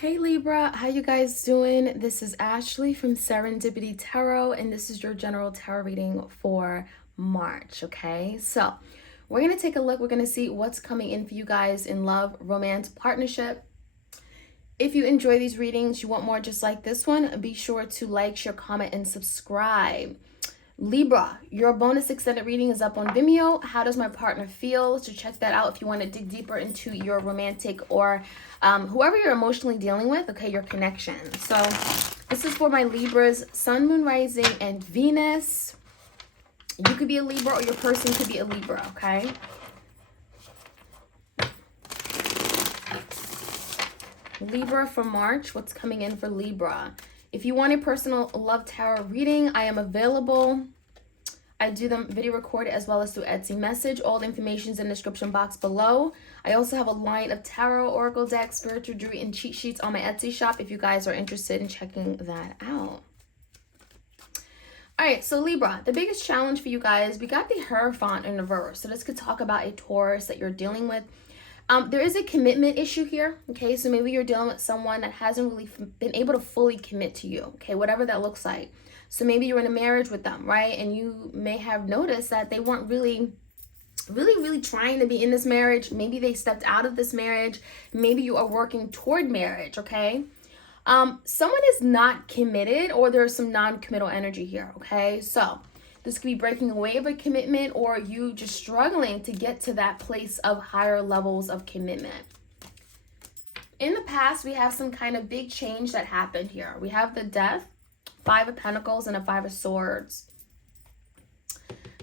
Hey Libra, how you guys doing? This is Ashley from Serendipity Tarot, and this is your general tarot reading for March, okay? So, we're going to take a look. We're going to see what's coming in for you guys in love, romance, partnership. If you enjoy these readings, you want more just like this one, be sure to like, share, comment, and subscribe. Libra, your bonus extended reading is up on Vimeo. How does my partner feel? So check that out if you want to dig deeper into your romantic or whoever you're emotionally dealing with, okay, your connection. So this is for my Libras, Sun, Moon, Rising, and Venus. You could be a Libra or your person could be a Libra, okay? Libra for March, what's coming in for Libra? If you want a personal love tarot reading, I am available. I do them video recorded as well as through Etsy message. All the information is in the description box below. I also have a line of tarot, oracle decks, spiritual jewelry, and cheat sheets on my Etsy shop if you guys are interested in checking that out. All right, so Libra, the biggest challenge for you guys, we got the Hierophant in reverse. So this could talk about a Taurus that you're dealing with. There is a commitment issue here, okay? So maybe you're dealing with someone that hasn't really been able to fully commit to you, okay? Whatever that looks like. So maybe you're in a marriage with them, right? And you may have noticed that they weren't really trying to be in this marriage. Maybe they stepped out of this marriage. Maybe you are working toward marriage, okay? Someone is not committed, or there's some non-committal energy here, okay? So this could be breaking away of a commitment, or you just struggling to get to that place of higher levels of commitment. In the past, we have some kind of big change that happened here. We have the Death, Five of Pentacles, and a Five of Swords.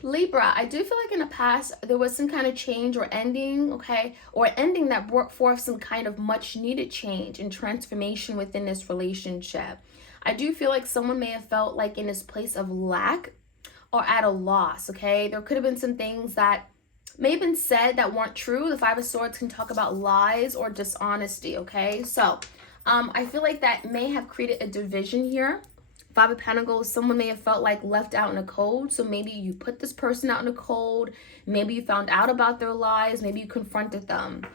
Libra, I do feel like in the past there was some kind of change or ending, okay? Or ending that brought forth some kind of much needed change and transformation within this relationship. I do feel like someone may have felt like in this place of lack or at a loss, okay? There could have been some things that may have been said that weren't true. The Five of Swords can talk about lies or dishonesty, okay? So I feel like that may have created a division here. Five of Pentacles, someone may have felt like left out in the cold. So maybe you put this person out in the cold. Maybe you found out about their lies. Maybe you confronted them.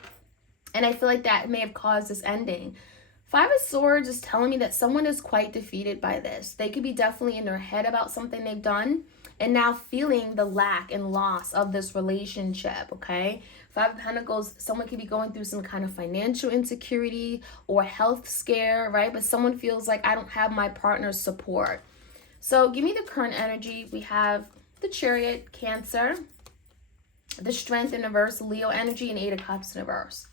And I feel like that may have caused this ending. Five of Swords is telling me that someone is quite defeated by this. They could be definitely in their head about something they've done and now feeling the lack and loss of this relationship, okay? Five of Pentacles, someone could be going through some kind of financial insecurity or health scare, right? But someone feels like, I don't have my partner's support. So give me the current energy. We have the Chariot, Cancer, the Strength in reverse, Leo energy, and Eight of Cups in reverse.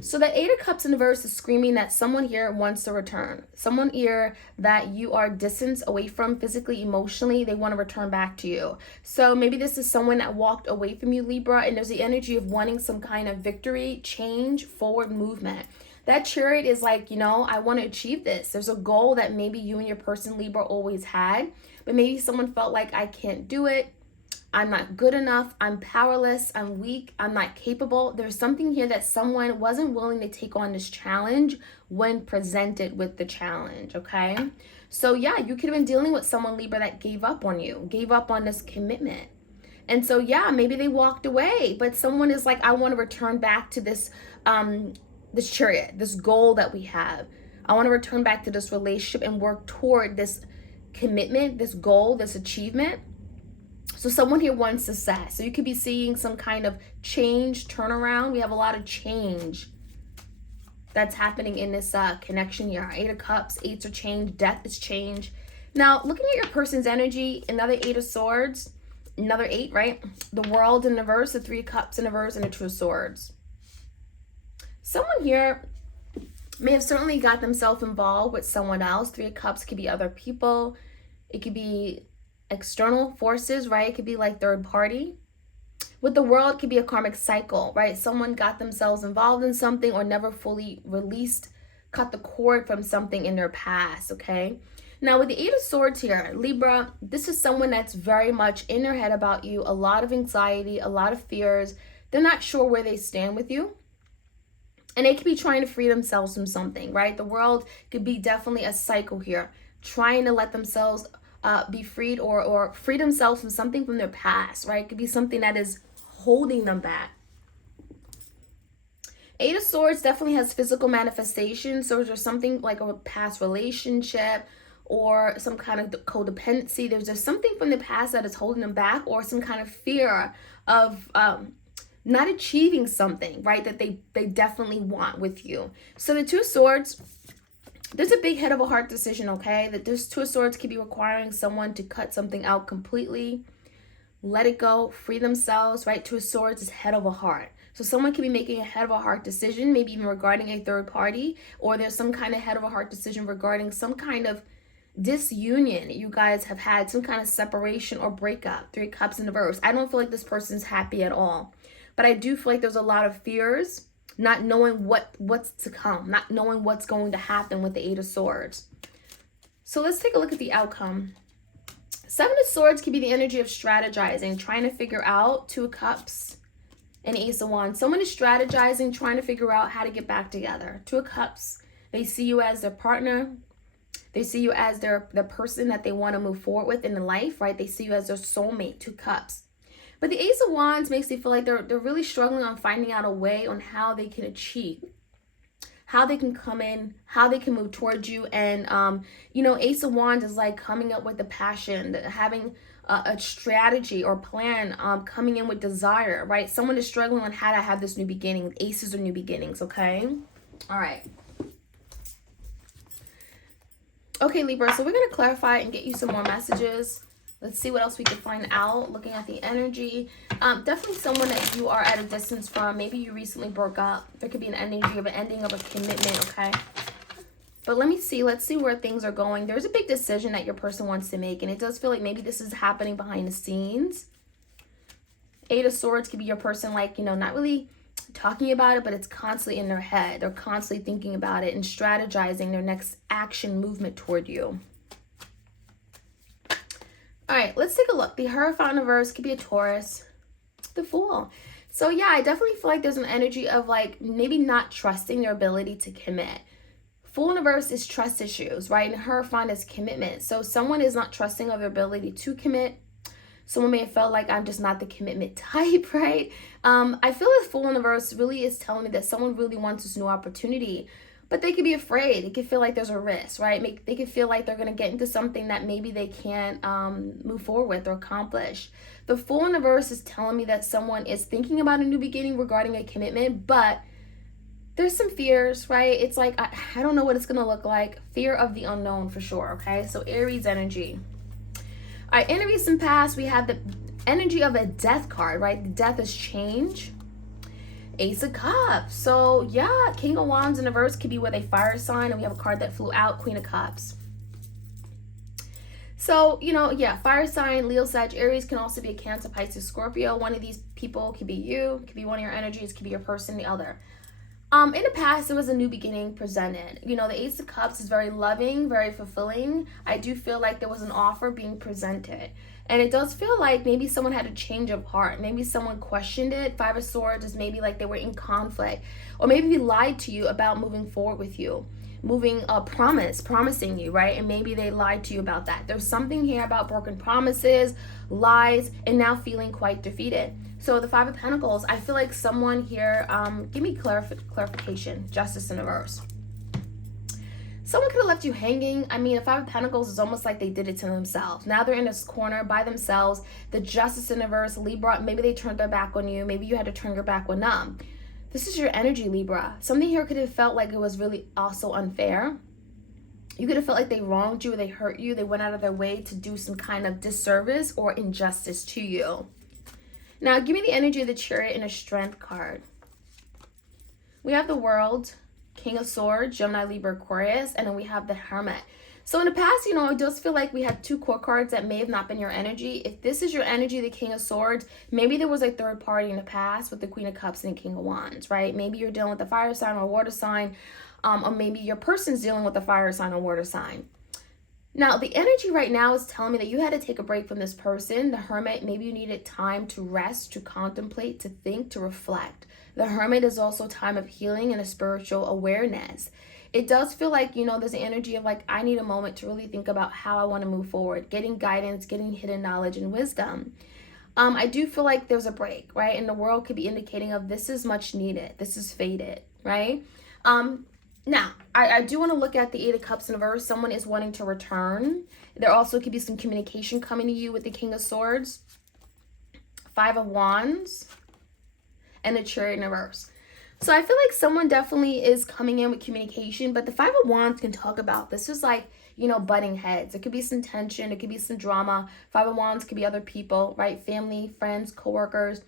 So the Eight of Cups in reverse is screaming that someone here wants to return. Someone here that you are distanced away from physically, emotionally, they want to return back to you. So maybe this is someone that walked away from you, Libra, and there's the energy of wanting some kind of victory, change, forward movement. That Chariot is like, I want to achieve this. There's a goal that maybe you and your person, Libra, always had, but maybe someone felt like, I can't do it. I'm not good enough, I'm powerless, I'm weak, I'm not capable. There's something here that someone wasn't willing to take on this challenge when presented with the challenge, okay? So yeah, you could have been dealing with someone, Libra, that gave up on you, gave up on this commitment. And so yeah, maybe they walked away, but someone is like, I want to return back to this, this Chariot, this goal that we have. I want to return back to this relationship and work toward this commitment, this goal, this achievement. So someone here wants success. So you could be seeing some kind of change, turnaround. We have a lot of change that's happening in this connection here. Eight of Cups, Eights are change, Death is change. Now, looking at your person's energy, another Eight of Swords, another Eight, right? The World in reverse, the Three of Cups in reverse, and the Two of Swords. Someone here may have certainly got themselves involved with someone else. Three of Cups could be other people. It could be external forces, right? It could be like third party. With the World, it could be a karmic cycle, right? Someone got themselves involved in something or never fully released, cut the cord from something in their past, okay? Now with the Eight of Swords here, Libra, this is someone that's very much in their head about you, a lot of anxiety, a lot of fears. They're not sure where they stand with you. And they could be trying to free themselves from something, right? The World could be definitely a cycle here, trying to let themselves be freed or free themselves from something from their past, right? It could be something that is holding them back. Eight of Swords definitely has physical manifestation. So there's something like a past relationship or some kind of codependency. There's just something from the past that is holding them back, or some kind of fear of not achieving something, right, that they definitely want with you. So the Two of Swords, there's a big head of a heart decision, okay? That this Two of Swords could be requiring someone to cut something out completely, let it go, free themselves, right? Two of Swords is head of a heart. So someone could be making a head of a heart decision, maybe even regarding a third party, or there's some kind of head of a heart decision regarding some kind of disunion you guys have had, some kind of separation or breakup. Three of Cups in reverse. I don't feel like this person's happy at all, but I do feel like there's a lot of fears, not knowing what's to come, not knowing what's going to happen with the Eight of Swords. So let's take a look at the outcome. Seven of Swords could be the energy of strategizing, trying to figure out. Two of Cups and Ace of Wands. Someone is strategizing, trying to figure out how to get back together. Two of Cups, they see you as their partner. They see you as the person that they want to move forward with in life, right? They see you as their soulmate. Two Cups. But the Ace of Wands makes me feel like they're really struggling on finding out a way on how they can achieve, how they can come in, how they can move towards you. And, you know, Ace of Wands is like coming up with the passion, having a strategy or plan, coming in with desire, right? Someone is struggling on how to have this new beginning. Aces are new beginnings, okay? All right. Okay, Libra, so we're going to clarify and get you some more messages. Let's see what else we can find out, looking at the energy. Definitely someone that you are at a distance from. Maybe you recently broke up. There could be an ending of a commitment, okay? But let me see. Let's see where things are going. There's a big decision that your person wants to make, and it does feel like maybe this is happening behind the scenes. Eight of Swords could be your person, like, you know, not really talking about it, but it's constantly in their head. They're constantly thinking about it and strategizing their next action movement toward you. All right, let's take a look. The Hierophant in reverse could be a Taurus. The Fool. So yeah, I definitely feel like there's an energy of like maybe not trusting their ability to commit. Fool in reverse is trust issues, right? And Hierophant is commitment. So someone is not trusting of their ability to commit. Someone may have felt like I'm just not the commitment type, right? I feel like Fool in reverse really is telling me that someone really wants this new opportunity, but they could be afraid. They could feel like there's a risk, right? They could feel like they're going to get into something that maybe they can't move forward with or accomplish. The Fool in reverse is telling me that someone is thinking about a new beginning regarding a commitment, but there's some fears, right? It's like, I don't know what it's going to look like. Fear of the unknown for sure, okay? So Aries energy. All right, in a recent past, we have the energy of a death card, right? The death is change. Ace of Cups. So yeah, King of Wands in reverse could be with a fire sign, and we have a card that flew out, Queen of Cups. So, you know, yeah, fire sign, Leo, Sag, Aries can also be a Cancer, Pisces, Scorpio. One of these people could be you, could be one of your energies, could be your person, the other. In the past, it was a new beginning presented. You know, the Ace of Cups is very loving, very fulfilling. I do feel like there was an offer being presented. And it does feel like maybe someone had a change of heart. Maybe someone questioned it. Five of Swords is maybe like they were in conflict. Or maybe they lied to you about moving forward with you. Promising you, right? And maybe they lied to you about that. There's something here about broken promises, lies, and now feeling quite defeated. So the Five of Pentacles, I feel like someone here, give me clarification, Justice in reverse. Someone could have left you hanging. I mean, the Five of Pentacles is almost like they did it to themselves. Now they're in this corner by themselves. The Justice in reverse, Libra, maybe they turned their back on you. Maybe you had to turn your back on them. This is your energy, Libra. Something here could have felt like it was really also unfair. You could have felt like they wronged you, or they hurt you. They went out of their way to do some kind of disservice or injustice to you. Now, give me the energy of the Chariot and a Strength card. We have the World, King of Swords, Gemini, Libra, Aquarius, and then we have the Hermit. So in the past, you know, it does feel like we had two core cards that may have not been your energy. If this is your energy, the King of Swords, maybe there was a third party in the past with the Queen of Cups and the King of Wands, right? Maybe you're dealing with a fire sign or a water sign, or maybe your person's dealing with a fire sign or water sign. Now, the energy right now is telling me that you had to take a break from this person. The Hermit, maybe you needed time to rest, to contemplate, to think, to reflect. The Hermit is also a time of healing and a spiritual awareness. It does feel like, you know, there's an energy of like, I need a moment to really think about how I want to move forward, getting guidance, getting hidden knowledge and wisdom. I do feel like there's a break, right? And the world could be indicating of this is much needed. This is fated. right? Now, I do want to look at the Eight of Cups in reverse. Someone is wanting to return. There also could be some communication coming to you with the King of Swords, Five of Wands, and the Chariot in reverse. So I feel like someone definitely is coming in with communication, but the Five of Wands can talk about this is like, butting heads. It could be some tension. It could be some drama. Five of Wands could be other people, right? Family, friends, coworkers.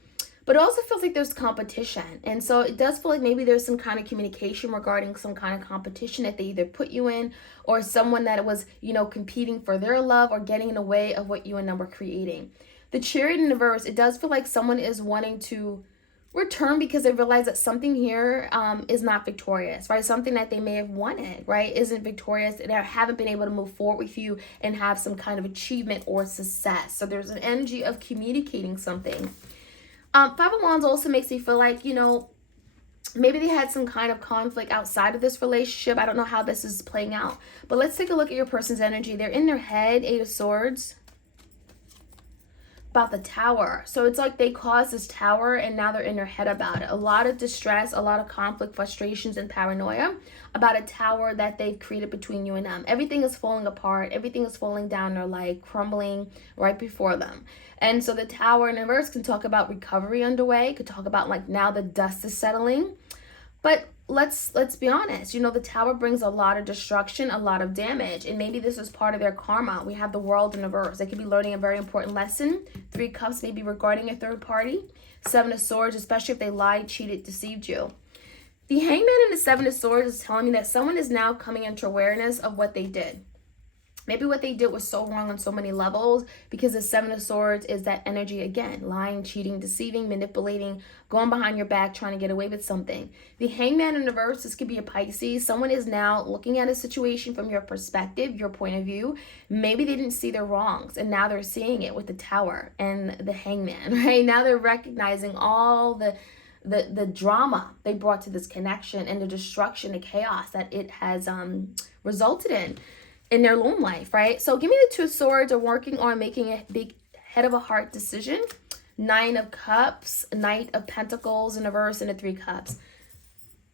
But it also feels like there's competition. And so it does feel like maybe there's some kind of communication regarding some kind of competition that they either put you in, or someone that was, competing for their love or getting in the way of what you and them were creating. The Chariot in reverse, it does feel like someone is wanting to return because they realize that something here is not victorious, right? Something that they may have wanted, right, isn't victorious. They haven't been able to move forward with you and have some kind of achievement or success. So there's an energy of communicating something. Five of Wands also makes me feel like, maybe they had some kind of conflict outside of this relationship. I don't know how this is playing out. But let's take a look at your person's energy. They're in their head, Eight of Swords, about the Tower. So it's like they caused this tower and now they're in their head about it. A lot of distress, a lot of conflict, frustrations, and paranoia about a tower that they've created between you and them. Everything is falling apart. Everything is falling down. They're like crumbling right before them. And so the Tower in reverse can talk about recovery underway. Could talk about like now the dust is settling. But let's be honest, the Tower brings a lot of destruction, a lot of damage, and maybe this is part of their karma. We have the World in reverse. They could be learning a very important lesson. Three of Cups, maybe regarding a third party. Seven of Swords, especially if they lied, cheated, deceived you. The Hangman and the Seven of Swords is telling me that someone is now coming into awareness of what they did. Maybe what they did was so wrong on so many levels, because the Seven of Swords is that energy again, lying, cheating, deceiving, manipulating, going behind your back, trying to get away with something. The Hangman in reverse, this could be a Pisces. Someone is now looking at a situation from your perspective, your point of view. Maybe they didn't see their wrongs, and now they're seeing it with the Tower and the Hangman, right? Now they're recognizing all the drama they brought to this connection and the destruction, the chaos that it has resulted in their own life, right? So give me the Two of Swords are working on making a big head of a heart decision. Nine of Cups, Knight of Pentacles in reverse, and the Three Cups.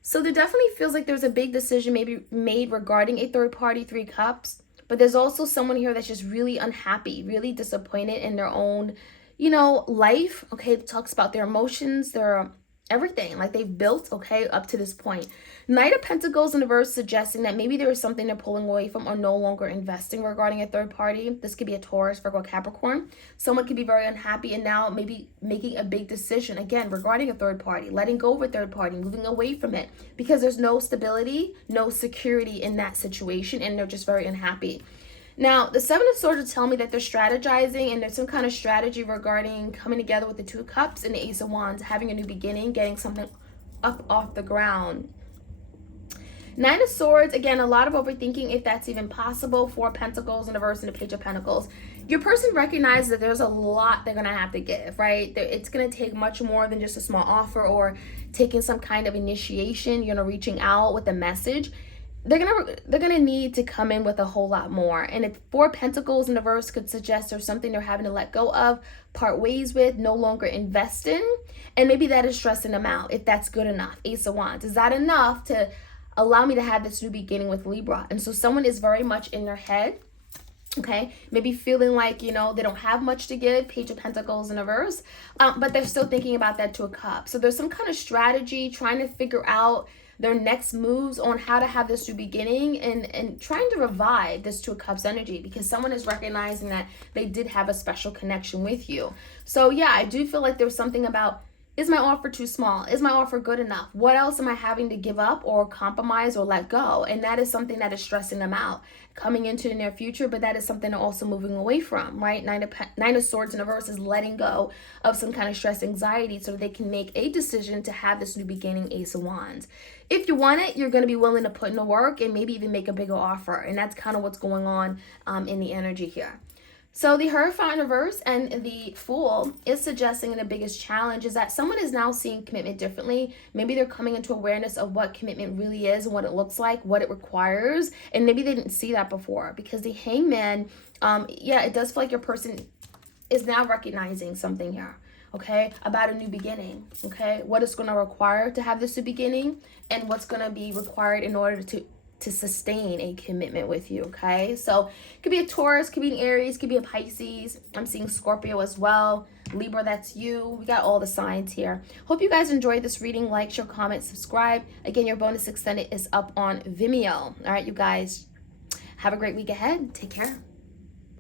So there definitely feels like there's a big decision maybe made regarding a third party, Three Cups. But there's also someone here that's just really unhappy, really disappointed in their own, life. Okay, it talks about their emotions, their everything like they've built, okay, up to this point. Knight of Pentacles in the verse suggesting that maybe there is something they're pulling away from or no longer investing regarding a third party. This could be a Taurus, Virgo, Capricorn. Someone could be very unhappy and now maybe making a big decision again regarding a third party, letting go of a third party, moving away from it because there's no stability, no security in that situation, and they're just very unhappy. Now, the Seven of Swords will tell me that they're strategizing, and there's some kind of strategy regarding coming together with the Two of Cups and the Ace of Wands, having a new beginning, getting something up off the ground. Nine of Swords, again, a lot of overthinking if that's even possible. Four of Pentacles in the verse and the Page of Pentacles. Your person recognizes that there's a lot they're going to have to give, right? It's going to take much more than just a small offer or taking some kind of initiation, reaching out with a message. They're gonna need to come in with a whole lot more. And if Four Pentacles in the verse could suggest there's something they're having to let go of, part ways with, no longer invest in, and maybe that is stressing them out. If that's good enough, Ace of Wands, is that enough to allow me to have this new beginning with Libra? And so someone is very much in their head, okay, maybe feeling like they don't have much to give, Page of Pentacles in a verse, but they're still thinking about that Two of Cups. So there's some kind of strategy trying to figure out their next moves on how to have this new beginning and trying to revive this Two of Cups energy, because someone is recognizing that they did have a special connection with you. So yeah, I do feel like there's something about, is my offer too small? Is my offer good enough? What else am I having to give up or compromise or let go? And that is something that is stressing them out coming into the near future, but that is something they're also moving away from, right? Nine of Swords in reverse is letting go of some kind of stress, anxiety, so that they can make a decision to have this new beginning, Ace of Wands. If you want it, you're going to be willing to put in the work and maybe even make a bigger offer. And that's kind of what's going on in the energy here. So the Hierophant in reverse and the Fool is suggesting the biggest challenge is that someone is now seeing commitment differently. Maybe they're coming into awareness of what commitment really is and what it looks like, what it requires. And maybe they didn't see that before, because the Hangman, yeah, it does feel like your person is now recognizing something here. okay, about a new beginning, okay? What it's going to require to have this new beginning, and what's going to be required in order to sustain a commitment with you, okay? So it could be a Taurus, could be an Aries, could be a Pisces. I'm seeing Scorpio as well. Libra, that's you. We got all the signs here. Hope you guys enjoyed this reading. Like, share, comment, subscribe. Again, your bonus extended is up on Vimeo. All right, you guys, have a great week ahead. Take care.